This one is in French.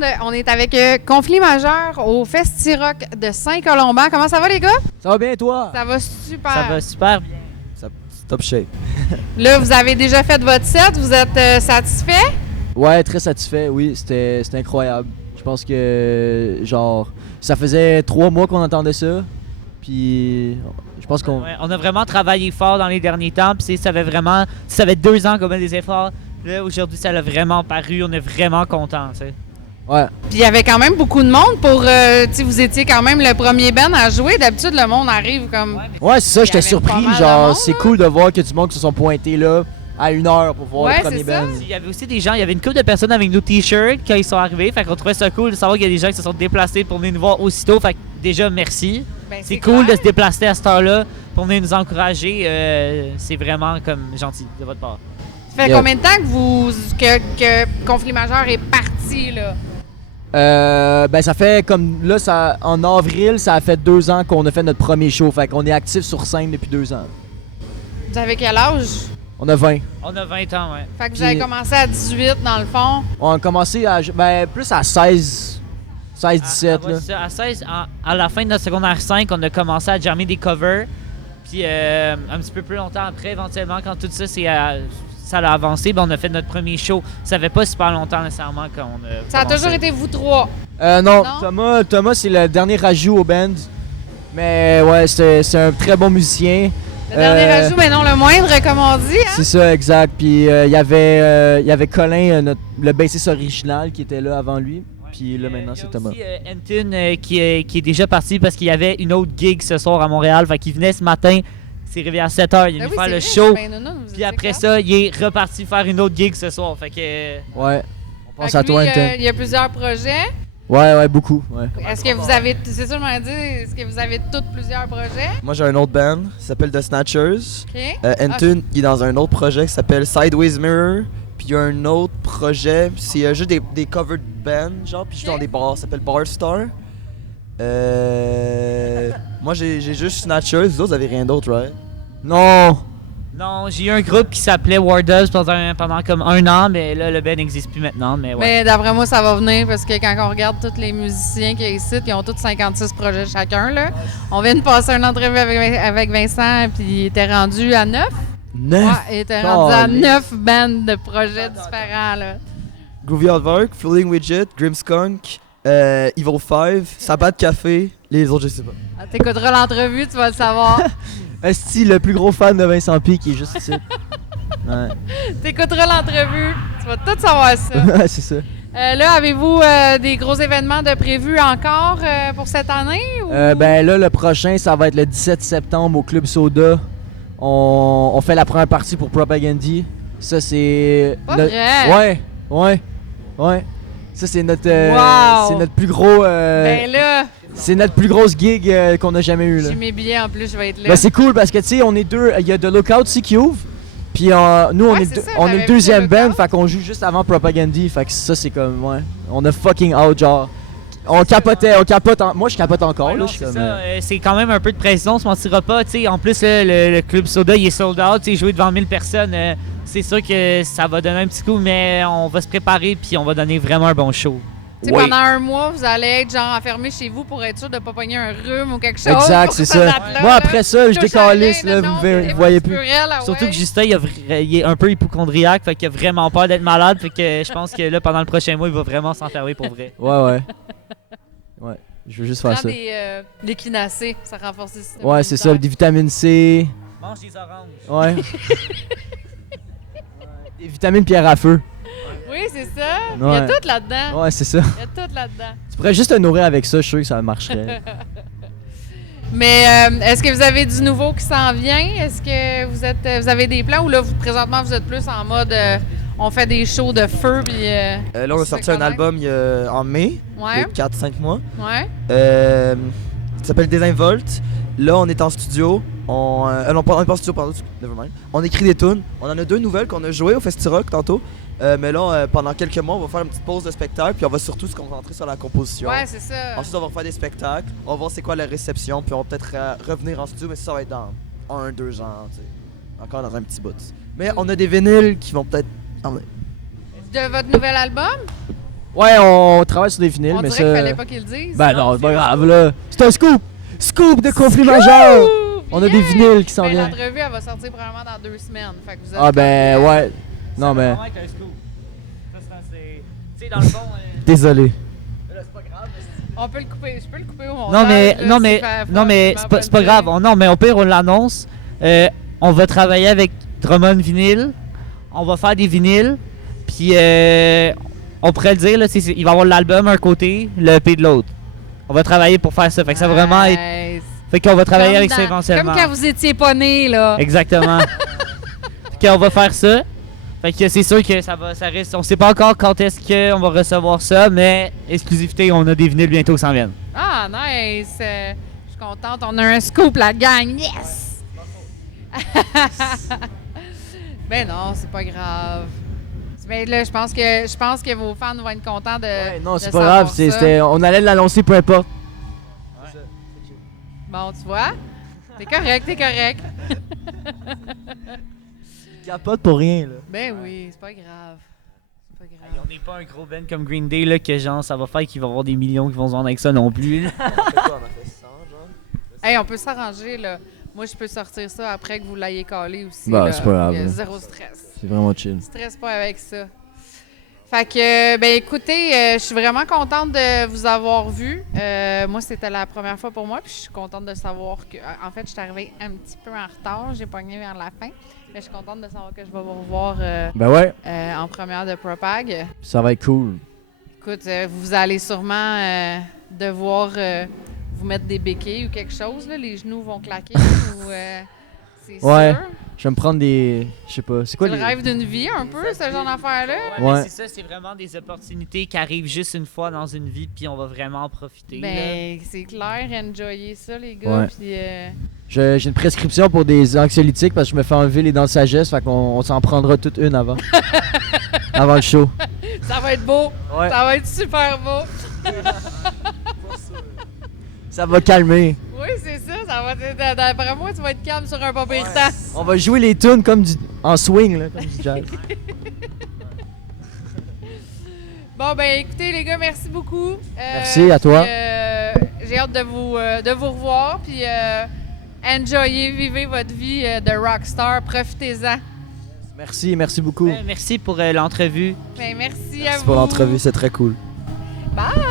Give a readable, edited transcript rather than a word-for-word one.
monde. On est avec Conflit majeur au Festi-Rock de Saint-Colomban. Comment ça va, les gars? Ça va bien, toi? Ça va super. Ça va super bien. C'est top shape. Là, vous avez déjà fait votre set. Vous êtes satisfait? Ouais, très satisfait, oui. C'était incroyable. Je pense que, genre, ça faisait 3 mois qu'on entendait ça. Puis, je pense qu'on... Ouais, on a vraiment travaillé fort dans les derniers temps. Puis ça fait 2 ans qu'on met des efforts. Là, aujourd'hui, ça l'a vraiment paru. On est vraiment contents, tu sais. Ouais. Puis il y avait quand même beaucoup de monde pour... tu sais, vous étiez quand même le premier band à jouer. D'habitude, le monde arrive comme... Ouais, c'est ça, Il y j'étais avait pas surpris. mal de Genre, monde, c'est hein? cool de voir que du monde qui se sont pointés là à 1 heure pour voir Ouais, le premier c'est ça. band. Il y avait aussi des gens, il y avait une couple de personnes avec nos t-shirts quand ils sont arrivés. Fait qu'on trouvait ça cool de savoir qu'il y a des gens qui se sont déplacés pour venir nous voir aussitôt. Fait que déjà, merci. Ben, C'est cool clair. de se déplacer à cette heure-là pour venir nous encourager. C'est vraiment comme gentil de votre part. Ça fait Yeah. combien de temps que Conflit majeur est parti, là? Ben ça fait comme là, en avril, ça a fait 2 ans qu'on a fait notre premier show. Fait qu'on est actif sur scène depuis 2 ans. Vous avez quel âge? On a 20. On a 20 ans, ouais. Fait que vous Puis- avez commencé à 18, dans le fond. On a commencé plus à 16, 17 là. À 16, à la fin de notre secondaire 5, on a commencé à jammer des covers. Puis un petit peu plus longtemps après, éventuellement, quand tout ça, ça a avancé, ben, on a fait notre premier show. Ça fait pas super longtemps nécessairement qu'on a Ça a commencé. toujours été vous trois. Non, Non? Thomas c'est le dernier rajout au band. Mais ouais, c'est un très bon musicien. Le dernier ajout, mais non le moindre, comme on dit. Hein? C'est ça, exact. Puis il y avait Colin, le bassiste original qui était là avant lui. Puis là maintenant c'est Thomas. Il y a aussi Anton qui est déjà parti parce qu'il y avait une autre gig ce soir à Montréal. Fait qu'il venait ce matin, il s'est réveillé à 7h, il est Ben venu oui, faire c'est le vrai, show. ben non, vous Puis étiez après clair. ça, il est reparti faire une autre gig ce soir. Fait que Ouais. On pense Fait à que toi, lui, Anton. il y a plusieurs projets. Ouais, beaucoup. Ouais. Est-ce que vous avez, c'est ça, je m'en dis, est-ce que vous avez tous plusieurs projets? Moi, j'ai un autre band qui s'appelle The Snatchers. OK. Anton, il est dans un autre projet qui s'appelle Sideways Mirror. Puis il y a un autre projet, c'est juste des covered bands, genre, puis je suis dans des bars, ça s'appelle Bar Star. Moi, j'ai juste Snatchers, vous autres, vous avez rien d'autre, right? Non! non, j'ai eu un groupe qui s'appelait War Doves pendant comme 1 an, mais là, le band n'existe plus maintenant. Mais ouais. Mais d'après moi, ça va venir parce que quand on regarde tous les musiciens qui ici, ils ont tous 56 projets chacun. Là. On vient de passer une entrevue avec Vincent, puis il était rendu à 9. 9! Ouais, il était rendu à Caliste. 9 bandes de projets différents. Là. Groovy Hardwork, Fooling Widget, Grimskunk, Evil 5, Sabbat Café, les autres, je sais pas. Ah, t'écouteras l'entrevue, tu vas le savoir. Esti, le plus gros fan de Vincent P qui est juste ici. Ouais. T'écouteras l'entrevue, tu vas tout savoir ça. Ouais, c'est ça. Là, avez-vous des gros événements de prévus encore pour cette année? Ou... Ben là, le prochain, ça va être le 17 septembre au Club Soda. On fait la première partie pour Propagandy. Ça, c'est... Pas vrai? Ouais. Ça, c'est notre, Wow! c'est notre plus gros... Ben là, c'est notre plus grosse gig qu'on a jamais eue, là. j'ai mes billets en plus, je vais être là. Ben, c'est cool parce que, tu sais, on est deux... Il y a The Lookout aussi qui ouvre. Puis nous, on Ouais, est, c'est ça, on j'avais est vu le deuxième The Lookout. band, fait qu'on joue juste avant Propagandy. Fait que ça, c'est comme... Ouais. On a fucking out, genre... On capote... Moi, je capote encore, Ouais, là. non, je suis c'est comme, ça. C'est quand même un peu de pression, on se mentira pas. T'sais, en plus, là, le Club Soda, il est sold out. Jouer devant 1000 personnes, c'est sûr que ça va donner un petit coup, mais on va se préparer puis on va donner vraiment un bon show. Tu sais, Oui. pendant 1 mois, vous allez être genre enfermé chez vous pour être sûr de ne pas pogner un rhume ou quelque chose. Exact, pour c'est cette ça. date-là, Moi, là. après ça, je Touche décalisse, à rien, là, non, vous t'es voyez pas plus. purel, ah Surtout ouais. que Justin, il est un peu hypochondriaque, fait qu'il a vraiment peur d'être malade. Fait que je pense que là, pendant le prochain mois, il va vraiment s'enfermer pour vrai. Ouais. Ouais, je veux juste faire Prends ça. des quinacées, ça renforce le système Ouais, c'est ça, immunitaire. des vitamines C. Mange des oranges. Ouais. Des vitamines pierre à feu. Oui, c'est ça. Il y Ouais. a tout là-dedans. Ouais, c'est ça. Il y a tout là-dedans. Tu pourrais juste te nourrir avec ça, je suis sûr que ça marcherait. Mais est-ce que vous avez du nouveau qui s'en vient? Est-ce que vous avez des plans ou là, présentement, vous êtes plus en mode on fait des shows de feu puis... Là, on a sorti un album en mai, il y Ouais, a 4-5 mois. ouais. Il s'appelle Désinvolte. Là, on est en studio. On est pas en studio, pardon, nevermind. On écrit des tunes. On en a 2 nouvelles qu'on a jouées au Festi-Rock tantôt. Mais là, pendant quelques mois, on va faire une petite pause de spectacle, puis on va surtout se concentrer sur la composition. Ouais, c'est ça. Ensuite, on va faire des spectacles. On va voir c'est quoi la réception, puis on va peut-être revenir en studio, mais ça va être dans 1-2 ans, tu sais. Encore dans un petit bout. Mais on a des vinyles qui vont peut-être... De votre nouvel album? Ouais, on travaille sur des vinyles, On mais dirait ça... qu'il fallait pas qu'ils le disent. Ben non, c'est pas grave, là. C'est un scoop! Scoop de conflit majeur! On a des vinyles qui s'en Ben, viennent. l'entrevue, elle va sortir probablement dans 2 semaines. Fait que vous êtes Ah ben, comme, ouais. Non, mais... vraiment être un scoop. Tu sais, dans le fond... Désolé. On peut le couper. Je peux le couper au montage. Non mais là, non s'il mais fait non mais absolument c'est pas le grave. dire. Non mais au pire on l'annonce. On va travailler avec Drummond Vinyl. On va faire des vinyles. Puis on pourrait le dire là, il va y avoir l'album un côté, le EP de l'autre. On va travailler pour faire ça. Fait que ça va vraiment être. Nice. Fait qu'on va travailler Comme avec ça dans- éventuellement. Comme quand vous étiez pas nés, là. Exactement. Fait qu'on va faire ça. Fait que c'est sûr que ça risque. On sait pas encore quand est-ce qu'on va recevoir ça, mais exclusivité, on a des vinyles bientôt qui s'en viennent. Ah, nice. Je suis contente. On a un scoop, la gang. Yes! Ben non, c'est pas grave. Mais là, je pense que vos fans vont être contents de. Ouais, non, de c'est pas savoir grave. ça. On allait l'annoncer peu importe. Bon, tu vois? T'es correct, t'es correct. Capote pour rien, là. Ben oui, c'est pas grave. C'est pas grave. On n'est pas un gros band comme Green Day là, que genre ça va faire qu'il va y avoir des millions qui vont se vendre avec ça non plus. là. Hey, on peut s'arranger, là. Moi, je peux sortir ça après que vous l'ayez collé aussi. Bah, là. c'est pas grave, Il y a là. zéro stress. C'est vraiment chill. Stresse pas avec ça. Fait que, ben écoutez, je suis vraiment contente de vous avoir vu. Moi, c'était la première fois pour moi, puis je suis contente de savoir que... En fait, je suis arrivée un petit peu en retard. J'ai pogné vers la fin. Mais je suis contente de savoir que je vais vous revoir Ben ouais, en première de Propag. ça va être cool. Écoute, vous allez sûrement devoir vous mettre des béquilles ou quelque chose. Là. Les genoux vont claquer. ou, c'est Ouais. sûr. Je vais me prendre des... Je sais pas, c'est quoi C'est les... le rêve d'une vie, un peu, ce genre d'affaire-là. Ouais, Ouais. mais c'est ça, c'est vraiment des opportunités qui arrivent juste une fois dans une vie, puis on va vraiment en profiter. là. Ben, c'est clair, enjoyer ça, les gars. Ouais. Puis, J'ai une prescription pour des anxiolytiques parce que je me fais enlever les dents de sagesse, fait qu'on s'en prendra toute une avant. Avant le show. ça va être beau. Ouais. Ça va être super beau. Ça va calmer. Oui, c'est ça. Ça va être, d'après moi, tu vas être calme sur un pas pire temps. On va jouer les tunes comme en swing, là, comme du jazz. Bon, ben, écoutez, les gars, merci beaucoup. Merci à toi. J'ai hâte de vous revoir. Puis, enjoyez, vivez votre vie de rockstar. Profitez-en. Merci beaucoup. Merci pour l'entrevue. Ben, merci à Merci vous. pour l'entrevue, c'est très cool. Bye!